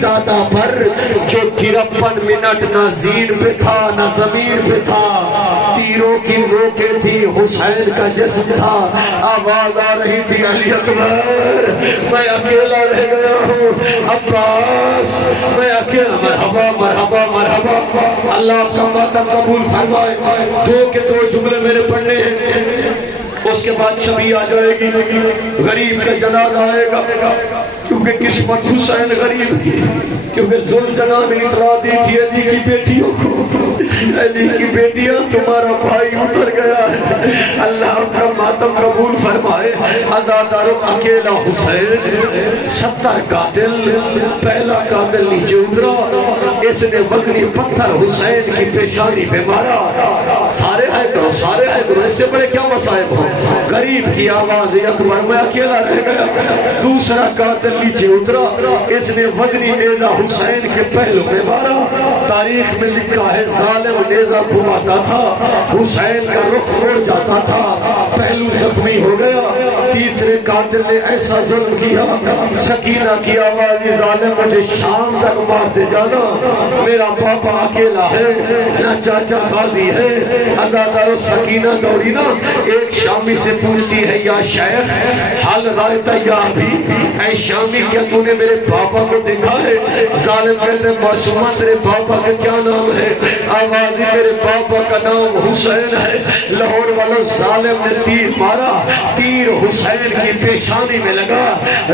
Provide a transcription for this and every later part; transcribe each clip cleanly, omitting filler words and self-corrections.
دادا پر جو 53 منٹ نہ زین پہ تھا نہ زمین پہ تھا، تیروں کی نوکیں تھی، حسین کا جسم تھا، آواز آ رہی تھی علی اکبر میں اکیلا رہ گیا ہوں، عباس میں اکیلا، مرحبا مرحبا مرحبا، اللہ آپ کا ماتم قبول فرمائے۔ دو کے دو جملے میرے پڑھنے ہیں، اس کے بعد شبی آ جائے گی، غریب کا جنازہ آئے گا، کیونکہ قسمت حسین غریب کی، کیونکہ ذوالجلال نے اطلاع دی تھی علی کی بیٹیوں کو، علی کی بیٹیاں تمہارا بھائی اتر گیا ہے، اللہ اپنا ماتم قبول فرمائے۔ عزادارو اکیلا حسین، 70 قاتل، پہلا قاتل نیچے اترا، اس نے وزنی پتھر حسین کی پیشانی پہ مارا، سارے آئے کرو سارے آئے کرو، اس سے بڑے کیا مصائب ہو، غریب کی آواز اکبر میں اکیلا رہ گیا۔ دوسرا قاتل نیچے اترا، اس نے وزنی نیزہ حسین کے پہلو میں مارا، تاریخ میں لکھا ہے ظالم نیزہ گھماتا تھا، حسین کا رخ مڑ جاتا تھا، پہلو زخمی ہو گیا۔ تیسرے قاتل نے ایسا ظلم کیا، سکینہ کی آواز، ظالم مجھے شام تک مارتے جانا، میرا پاپا اکیلا ہے، نہ چاچا غازی ہے۔ عزادارو سکینہ دوڑی نا، ایک شامی سے پوچھتی ہے یا شیخ حل رائتا یا بھی، اے شامی کیا تو نے میرے پاپا کو دیکھا ہے؟ ظالم کہتے ہیں معصومہ تیرے پاپا کا کیا نام ہے؟ آوازی میرے پاپا کا نام حسین ہے۔ لاہور والوں ظالم نے تیر مارا، تیر حسین کی پیشانی میں لگا،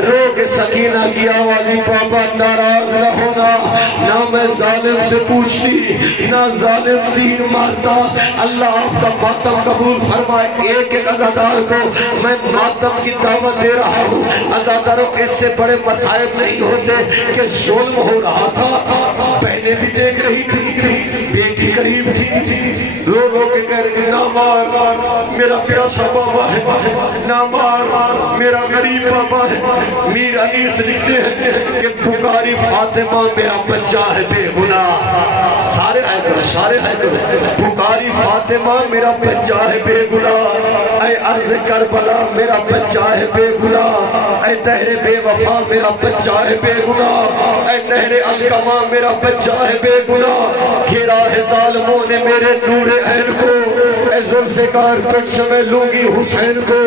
رو کے سکینہ کی آوازی پاپا ناراض نہ ہونا، نہ میں ظالم سے پوچھتی نہ ظالم تیر مارتا، اللہ آپ کا ماتم قبول فرمائے۔ ایک ایک عزادار کو میں ماتم کی دعوت دے رہا ہوں۔ عزاداروں اس سے بڑے مسائب نہیں ہوتے کہ ظلم ہو رہا تھا، بہنیں بھی دیکھ رہی تھی، بیٹی قریب تھی، رو رو کے کہہ رہی نہ مار میرا پیاسا بابا ہے، نہ مار میرا غریب بابا ہے۔ میر انیس لکھتے ہیں کہ پکاری فاطمہ میرا بچہ ہے بے گناہ، سارے آئے کرو سارے آئے کرو، پکاری فاطمہ میرا بچہ ہے بے گناہ، اے عرض کربلا میرا بچہ ہے بے گناہ، اے دہر بے وفا میرا بچہ ہے بے گناہ، اے نہر القما میرا بچہ ہے بے گناہ، گھیرا ہے ظالموں نے میرے نور عین کو، اے ذوالفقار بخش میں لوں گی حسین کو،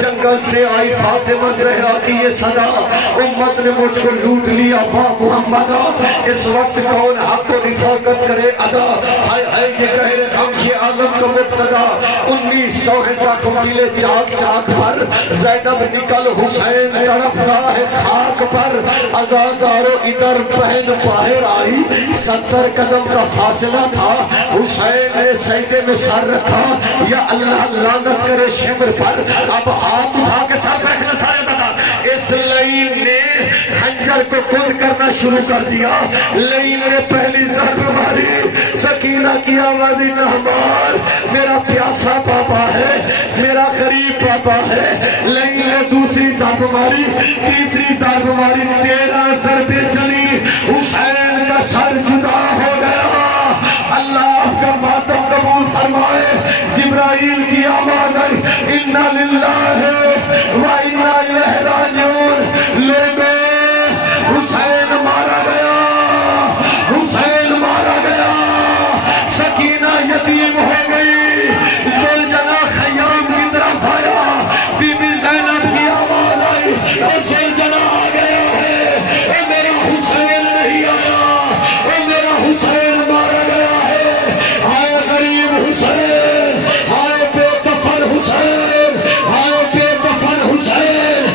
جنگل سے آئی فاطمہ زہرا کی یہ صدا، امت نے مجھ کو لوٹ لیا با محمدہ، اس وقت کون حق و رفاقت کرے ادا، ہائے ہائے یہ کہے خمش عالم کا مقتدا، 1900 زخم دلے چاک چاک پر، زینب نکل حسین تڑپتا ہے خاک پر، عزادارو ادھر بہن باہر آئی، 70 قدم کا فاصلہ تھا، حسین نے سجدے میں سر رکھا، یا اللہ لعنت کرے شمر پر، اب ہاتھ اٹھا کے سر پر رکھنا سارے تھا، اس لئین نے خنجر کو کند کرنا شروع کر دیا، لئین نے پہلی ضرب ماری، سکینہ کی آوازی نہ مار میرا پیاسا بابا ہے، میرا غریب بابا ہے، لئین نے دوسری ضرب ماری، تیسری ضرب ماری، 13 ضربیں چلی، حسین کا سر جدا ہو گیا، اللہ آپ کا ماتم قبول فرمائے۔ جبرائیل کی آواز آئی انا للہ و انا الیہ راجعون، لوگوں حسین مارا گیا، حسین مارا گیا، سکینہ یتیم ہو گئی، ذوالجلال خیام کی طرف آیا، بی بی زینب کی آواز آئی ذوالجلال آ گیا ہے، اے میرا حسین نہیں آیا، اے میرا حسین مارا گیا ہے، ہائے غریب حسین، ہائے بے کفن حسین، ہائے بے کفن حسین،